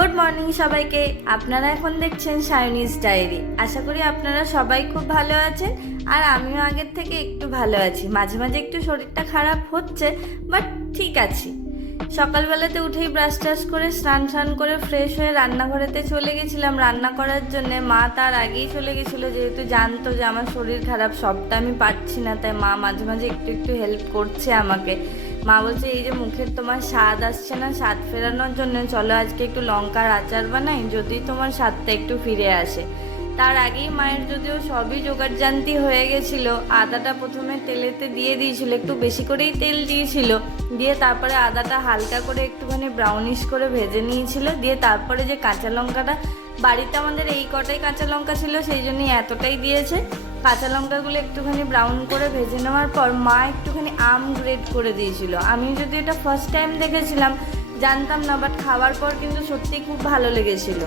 Good morning সবাইকে। আপনারা এখন দেখছেন সায়নিজ ডায়েরি। আশা করি আপনারা সবাই খুব ভালো আছেন, আর আমিও আগের থেকে একটু ভালো আছি। মাঝে মাঝে একটু শরীরটা খারাপ হচ্ছে, বাট ঠিক আছি। সকালবেলাতে উঠেই ব্রাশ টাশ করে স্নান করে ফ্রেশ হয়ে রান্নাঘরেতে চলে গেছিলাম রান্না করার জন্যে। মা তার আগেই চলে গেছিলো, যেহেতু জানতো যে আমার শরীর খারাপ, সবটা আমি পারছি না, তাই মা মাঝে মাঝে একটু একটু হেল্প করছে আমাকে। মা বলছে, এই যে মুখের তোমার স্বাদ আসছে না, স্বাদ ফেরানোর জন্য চলো আজকে একটু লঙ্কার আচার বানাই, যদি তোমার স্বাদটা একটু ফিরে আসে। তার আগেই মায়ের যদিও সবই জোগাড়জান্তি হয়ে গেছিল। আদাটা প্রথমে তেলেতে দিয়ে দিয়েছিল, একটু বেশি করেই তেল দিয়েছিল, দিয়ে তারপরে আদাটা হালকা করে একটুখানি ব্রাউনিশ করে ভেজে নিয়েছিল, দিয়ে তারপরে যে কাঁচা লঙ্কাটা, বাড়িতে আমাদের এই কটাই কাঁচা লঙ্কা ছিল, সেই জন্যই এতটাই দিয়েছে। কাঁচা লঙ্কাগুলো একটুখানি ব্রাউন করে ভেজে নেওয়ার পর মা একটুখানি আম গ্রেট করে দিয়েছিল। আমি যদি এটা ফার্স্ট টাইম দেখেছিলাম, জানতাম না, বাট খাওয়ার পর কিন্তু সত্যিই খুব ভালো লেগেছিল।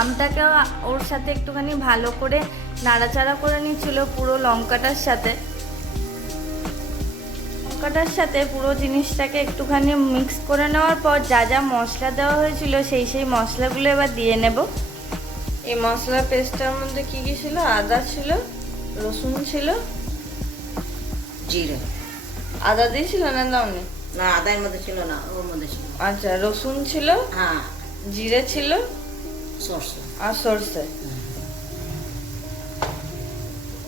আমটাকেও ওর সাথে একটুখানি ভালো করে নাড়াচাড়া করে নিচ্ছিল পুরো লঙ্কাটার সাথে পুরো জিনিসটাকে একটুখানি মিক্স করে নেওয়ার পর যা যা মশলা দেওয়া হয়েছিল সেই মশলাগুলো এবার দিয়ে নেব। এই মশলা পেস্টটার মধ্যে কি কি ছিল? আদা ছিল, রসুন ছিল, জিরে। আদা দিয়েছিল না? দাওনি? না, আদার মধ্যে ছিল না, ওর মধ্যে ছিল। আচ্ছা, রসুন ছিল, হ্যাঁ, জিরে ছিল, সরষে আর সরষে।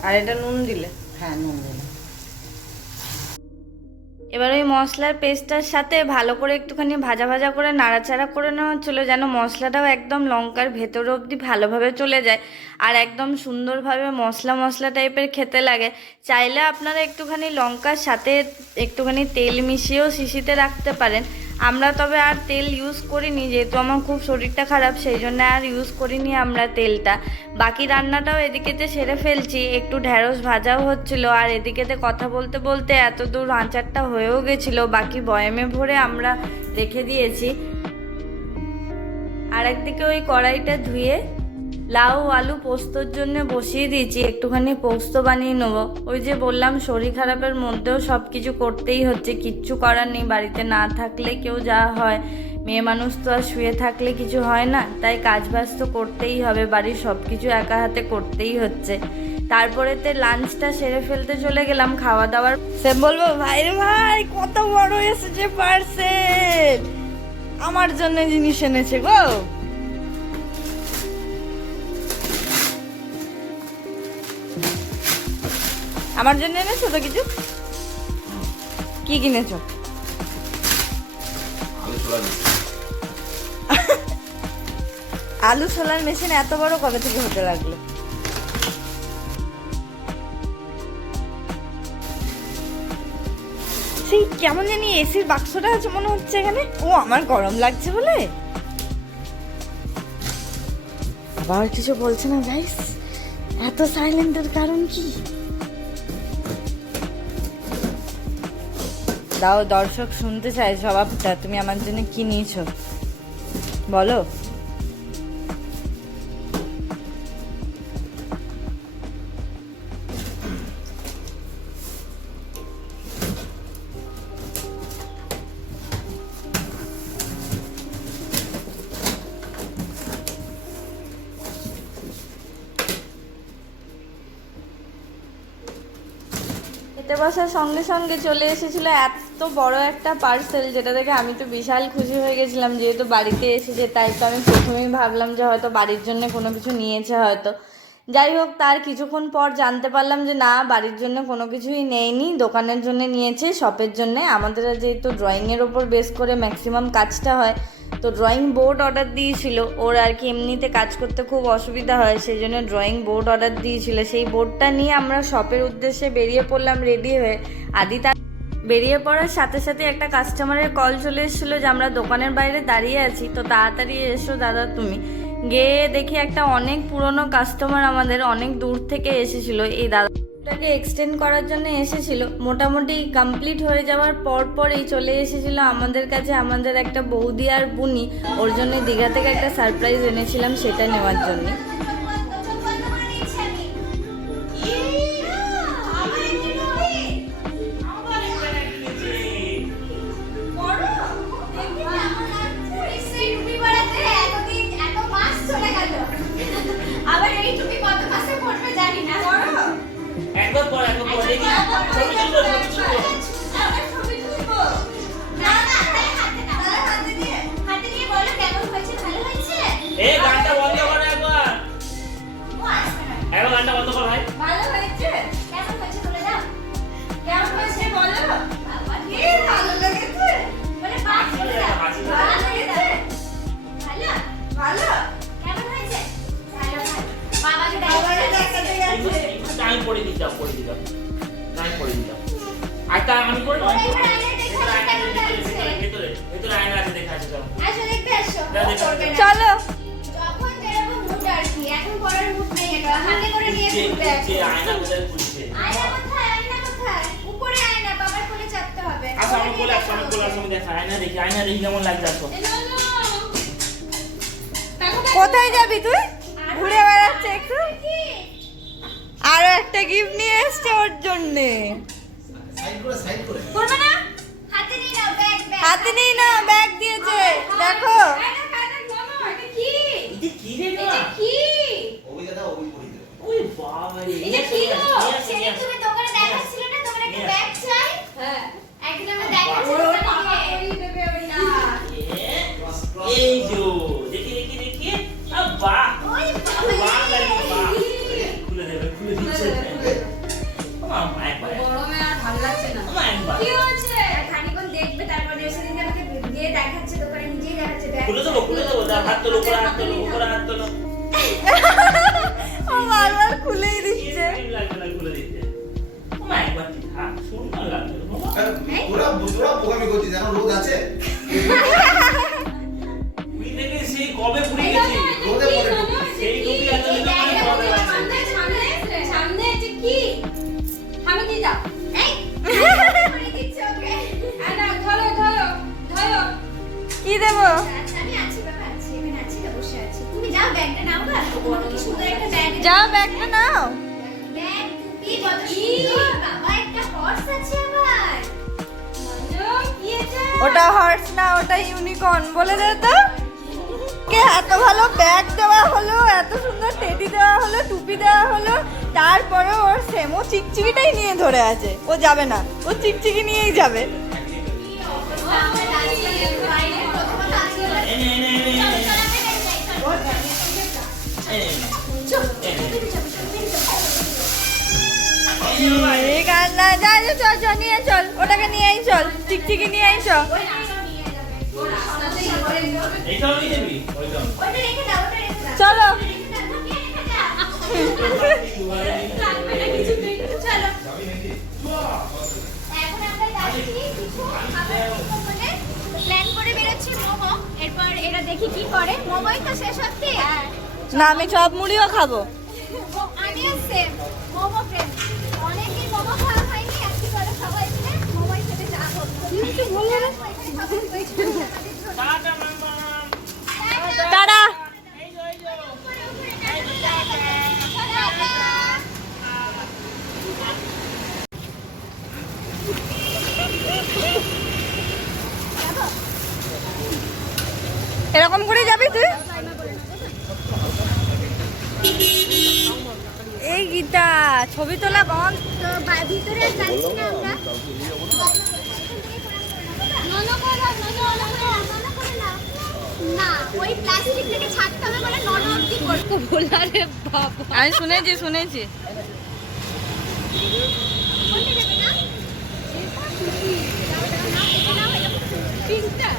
আর এটা নুন দিলে? হ্যাঁ, নুন দিলাম। এবার ওই মশলার পেস্টটার সাথে ভালো করে একটুখানি ভাজা ভাজা করে নাড়াচাড়া করে নেওয়া হচ্ছিলো, যেন মশলাটাও একদম লঙ্কার ভেতর অবধি ভালোভাবে চলে যায় আর একদম সুন্দরভাবে মশলা টাইপের খেতে লাগে। চাইলে আপনারা একটুখানি লঙ্কার সাথে একটুখানি তেল মিশিয়েও শিশিতে রাখতে পারেন। আমরা তবে আর তেল ইউজ করিনি, যেহেতু আমার খুব শরীরটা খারাপ, সেই জন্য আর ইউজ করিনি আমরা তেলটা। বাকি রান্নাটাও এদিকেতে সেরে ফেলছি, একটু ঢ্যাঁড়স ভাজাও হচ্ছিল, আর এদিকেতে কথা বলতে বলতে এত দূর আচারটা হয়েও গেছিলো, বাকি বয়ামে ভরে আমরা রেখে দিয়েছি। আর একদিকে ওই কড়াইটা ধুয়ে লাউ আলু পোস্তর জন্য বসিয়ে দিয়েছি, একটুখানি পোস্ত বানিয়ে নেবো। ওই যে বললাম, শরীর খারাপের মধ্যেও সব কিছু করতেই হচ্ছে, কিচ্ছু করার নেই। বাড়িতে না থাকলে কেউ যা হয়, মেয়ে মানুষ তো আর শুয়ে থাকলে কিছু হয় না, তাই কাজ বাজ তো করতেই হবে, বাড়ির সব কিছু একা হাতে করতেই হচ্ছে। তারপরেতে লাঞ্চটা সেরে ফেলতে চলে গেলাম, খাওয়া দাওয়ার। সে বলবো, ভাই রে ভাই, কত বড় এসেছে পার্সেল, আমার জন্য জিনিস এনেছে গো। আমার জন্য এনেছো তো কিছু? কি কিনেছো? আলু ছোলার মেশিন এত বড় কবে থেকে হতে লাগলো? সেই কেমন জানি এসির বাক্সটা আছে মনে হচ্ছে এখানে। ও, আমার গরম লাগছে বলে আবার কিছু বলছে না গাইস। এত সাইলেন্টের কারণ কি? দাও, দর্শক শুনতে চাই জবাবটা। তুমি আমার জন্য কি নিয়েছো বলো। খেতে বসার সঙ্গে সঙ্গে চলে এসেছিল এত বড় একটা পার্সেল, যেটা দেখে আমি তো বিশাল খুশি হয়ে গেছিলাম। যেহেতু বাড়িতে এসেছে, তাই তো আমি প্রথমেই ভাবলাম যে হয়তো বাড়ির জন্য কোনো কিছু নিয়েছে হয়তো। যাই হোক, তার কিছুক্ষণ পর জানতে পারলাম যে না, বাড়ির জন্য কোনো কিছুই নেয়নি, দোকানের জন্য নিয়েছে, শপের জন্য। আমাদের যেহেতু ড্রয়িংয়ের ওপর বেস করে ম্যাক্সিমাম কাজটা হয়, তো ড্রয়িং বোর্ড অর্ডার দিয়েছিল ওর। আর কি এমনিতে কাজ করতে খুব অসুবিধা হয়, সেই জন্য ড্রয়িং বোর্ড অর্ডার দিয়েছিল। সেই বোর্ডটা নিয়ে আমরা শপের উদ্দেশ্যে বেরিয়ে পড়লাম রেডি হয়ে। বেরিয়ে পড়ার সাথে সাথে একটা কাস্টমারের কল চলে এসেছিলো যে আমরা দোকানের বাইরে দাঁড়িয়ে আছি, তো তাড়াতাড়ি এসো দাদা তুমি। গিয়ে দেখি একটা অনেক পুরনো কাস্টমার আমাদের অনেক দূর থেকে এসেছিলো। এই দাদাটাকে এক্সটেন্ড করার জন্য এসেছিলো। মোটামুটি কমপ্লিট হয়ে যাওয়ার পরই চলে এসেছিলো আমাদের কাছে আমাদের একটা বৌদি আর বুনি। ওর জন্য দীঘা থেকে একটা সারপ্রাইজ এনেছিলাম, সেটা নেওয়ার জন্য। ছবি তুলবো, ছবি তুলবো। আবার ছবি তুলবো। না না তাহলে হাতে নাও, তাহলে হাতে দিয়ে। হাতে নিয়ে বলো কেমন হয়েছে, ভালো হয়েছে? এই গানটা বন্ধ করো একবার। ও আসবে না। একবার গানটা বন্ধ করো ভাই। ভালো হয়েছে? কেমন হয়েছে বলে দাও। কেমন হয়েছে বলো? বাবা কি ভালো লেগেছে? বলে বাহ বলে দাও। হাসি দাও। ভালো লেগেছে? ভালো? ভালো? কেমন হয়েছে? ভালো ভালো। বাবাকে বাবারে ডাকতে দেখাতে গেছে। একটু টাইম পড়ে দিতাম, পড়ে দিতাম। টাইম পড়ে দিতাম। আরেকটা আমি করে ওরা এবার আয়নায় দেখো কেমন লাগছে। ভেতরে ভেতরে আয়না আছে, দেখা আছে সব। আসো দেখতে আসো। যা দেখো। করবে না। চলো। যখন যেরকম মুড আর কি, এখন পড়ার মুড নেই, এটা হাতে করে নিয়ে ঘুরবে যে এখন। আয়না কোথায় খুলছে? আয়না কোথায়, আয়না কোথায়? উপরে আয়না, বাবার কোলে চাপতে হবে। আচ্ছা আমি কোলে বলে নিয়ে আসছি, আমি দেখো। বলে আসছি, আমি দেখা আয়না দেখি, আয়না দেখি কেমন লাগছে আসো। কোথায় যাবি তুই? ঘুরে বেড়াচ্ছে একটু। কি? আরো একটা গিফট নিয়ে এসছে ওর জন্যে। করবে না? হাতে নিয়ে নাও, ব্যাগ ব্যাগ। হাতে নেই না, ব্যাগ দিয়েছে দেখো। আয়না, আয়না, মামা, এটা কি? এটা কি রে এটা মা? কি? ওই বাবা রে, এটা কি গো? নিয়ে আসো, সেদিন নিয়ে আসো। তুমি দোকানে দেখাচ্ছিলে না, তোমার একটা নিয়ে ব্যাগ চাই? হ্যাঁ। একদিন আমরা দেখাচ্ছিলাম ওর দোকানে টাকা গিয়ে। করিয়ে দেবে ওইটা। এই যো দেখি দেখি দেখি বাহ ওই বাহ বাবা লাগে বাহ রে। খুলে দেবে খুলে দিচ্ছে মা একবার গরমে আর ভালো লাগছে না। মা একবার কি হয়েছে? খানিকক্ষণ দেখবে, তারপরে সেদিন আমাকে দিয়ে দেখাচ্ছে দোকানে, নিজেই দেখাচ্ছে ব্যাগ। খুলে দেবো যা হাত তোলো উপরে হাত তোলো উপরে হাত তোলো ও বারবার খুলেই দিচ্ছে। টাইম লাগবে না খুলে দিতে মা একবার ঠিক হাত সুন্দর লাগবে বাবা তোরা বোকামি করছিস, এখন রোদ আছে? পুরি থেকে সেই কবে পুরি গেছি রোদে পড়ে ঢুকি। সেই টুপি এত এই দিন ব্যাগটা কবে তোমার আছে সামনে, সামনে, সামনে এটা কি? আমি দিয়ে দাও। এই, করে দিচ্ছে ওকে। ধরো ধরো ধরো। কি দেবো? আচ্ছা, আমি আছি বাবা, আছি, এখানে আছি তো, বসে আছি। তুমি যাও ব্যাগটা নাও গা, তোমাকে কি সুন্দর একটা ব্যাগ। যাও ব্যাগটা নাও। ব্যাগ, টুপি, কত সুন্দর। বাবা, একটা হর্স আছে আবার। কি এটা? ওটা হর্স না, ওটা ইউনিকর্ন। বলে দে তো। কে এত ভালো ব্যাগ দেওয়া হলো, এত সুন্দর টেডি দেওয়া হলো, টুপি দেওয়া হলো, তারপরে ওর সেম ও চিকচিকিটাই নিয়ে ধরে আছে। ও যাবে না, ও চিকচিকি নিয়েই যাবে। আমরা যাচ্ছি বাইরে, প্রথমত আজকে ওরা- এনে এনে এনে চলো, এনে চলো, আমরা যাই, চলো। এনে চলো, তুমি যাবে, তুমি যাবে। এই কান্না, যা যা, চল চল নিয়ে চল, ওটাকে নিয়েই চল, চিকচিকি নিয়েই চল। ওই নাচটা নিয়ে যাবে। ও রাস্তাতেই করে দেবে। এইটাও নিয়ে যাবি ওইটাও ওটা রেখে দাও, ওটা রেখে দাও। চলো। রেখে দাও, ঢুকিয়ে রেখে দাও। লাগবে না কিছুতেই। চলো। এখন আমরা যাচ্ছি কিছু খাবার কিনবো বলে। প্ল্যান করে বেরোচ্ছি মোমো। এরপর এরা দেখি কি করে। মোমোই তো শেষ হচ্ছে। না, আমি চপ মুড়িও খাবো। আমিও সেম মোমো ফ্রেন্ড। অনেকদিন মোমো খাওয়া হয়নি, আজকে চলো সবাই মিলে মোমোই খেতে যাবো। কিছু বললে না? টাটা মামা টাটা। এরকম করে যাবি তুই? এই গীতা, ছবি তোলা বন্ধ। তো ভিতরে আর যাচ্ছি না আমরা। না, ওই প্লাস্টিক থেকে ছাড়তে হবে বলে নন অবধি করতে বলারে বাবা। আমি শুনেছি শুনেছি। কোনটা নেবে না? পিঙ্কটা।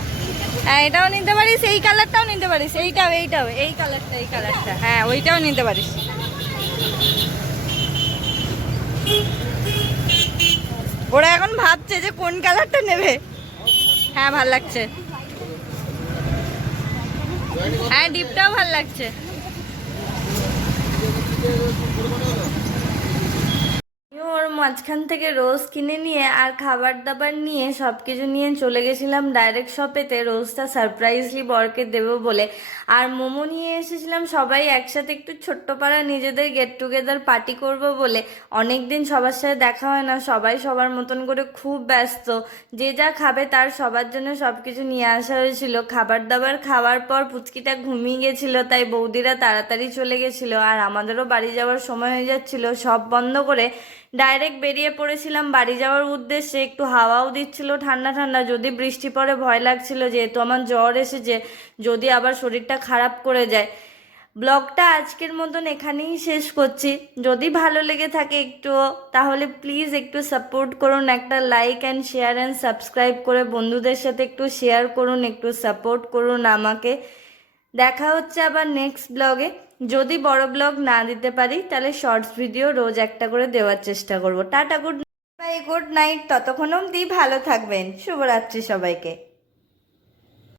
হ্যাঁ, এটাও নিতে পারিস, এই কালারটাও নিতে পারিস, এইটাও এইটাও, এই কালারটা, এই কালারটা, হ্যাঁ ওইটাও নিতে পারিস। ওরা এখন ভাবছে যে কোন কালারটা নেবে। হ্যাঁ, ভাল লাগছে। হ্যাঁ, ডিপটাও ভাল লাগছে। ওর মাঝখান থেকে রোজ কিনে নিয়ে আর খাবার দাবার নিয়ে সব কিছু নিয়ে চলে গেছিলাম ডাইরেক্ট শপেতে রোজটা সারপ্রাইজলি বরকে দেবো বলে। আর মোমো নিয়ে এসেছিলাম সবাই একসাথে একটু ছোট্ট পাড়া নিজেদের গেট টুগেদার পার্টি করব বলে। অনেক দিন সবার সাথে দেখা হয় না, সবাই সবার মতন করে খুব ব্যস্ত, যে যা খাবে তার সবার জন্য সব কিছু নিয়ে আসা হয়েছিল। খাবার দাবার খাওয়ার পর পুচকিটা ঘুমিয়ে গেছিলো, তাই বৌদিরা তাড়াতাড়ি চলে গেছিলো আর আমাদেরও বাড়ি যাওয়ার সময় হয়ে যাচ্ছিল। সব বন্ধ করে ডাইরেক্ট বেরিয়ে পড়েছিলাম বাড়ি যাওয়ার উদ্দেশ্যে। একটু হাওয়াও দিচ্ছিল ঠান্ডা ঠান্ডা, যদি বৃষ্টি পড়ে ভয় লাগছিল, যেহেতু আমার জ্বর এসেছে, যদি আবার শরীরটা খারাপ করে যায়। ব্লগটা আজকের মতন এখানেই শেষ করছি। যদি ভালো লেগে থাকে একটুও, তাহলে প্লিজ একটু সাপোর্ট করুন, একটা like and share and subscribe করে বন্ধুদের সাথে একটু শেয়ার করুন, একটু সাপোর্ট করুন আমাকে। দেখা হচ্ছে আবার নেক্সট ব্লগে। যদি বড় ব্লগ না দিতে পারি তাহলে শর্টস ভিডিও রোজ একটা করে দেওয়ার চেষ্টা করব। Tata, good bye, good night. ততক্ষণ অবধি ভালো থাকবেন। শুভরাত্রি সবাইকে।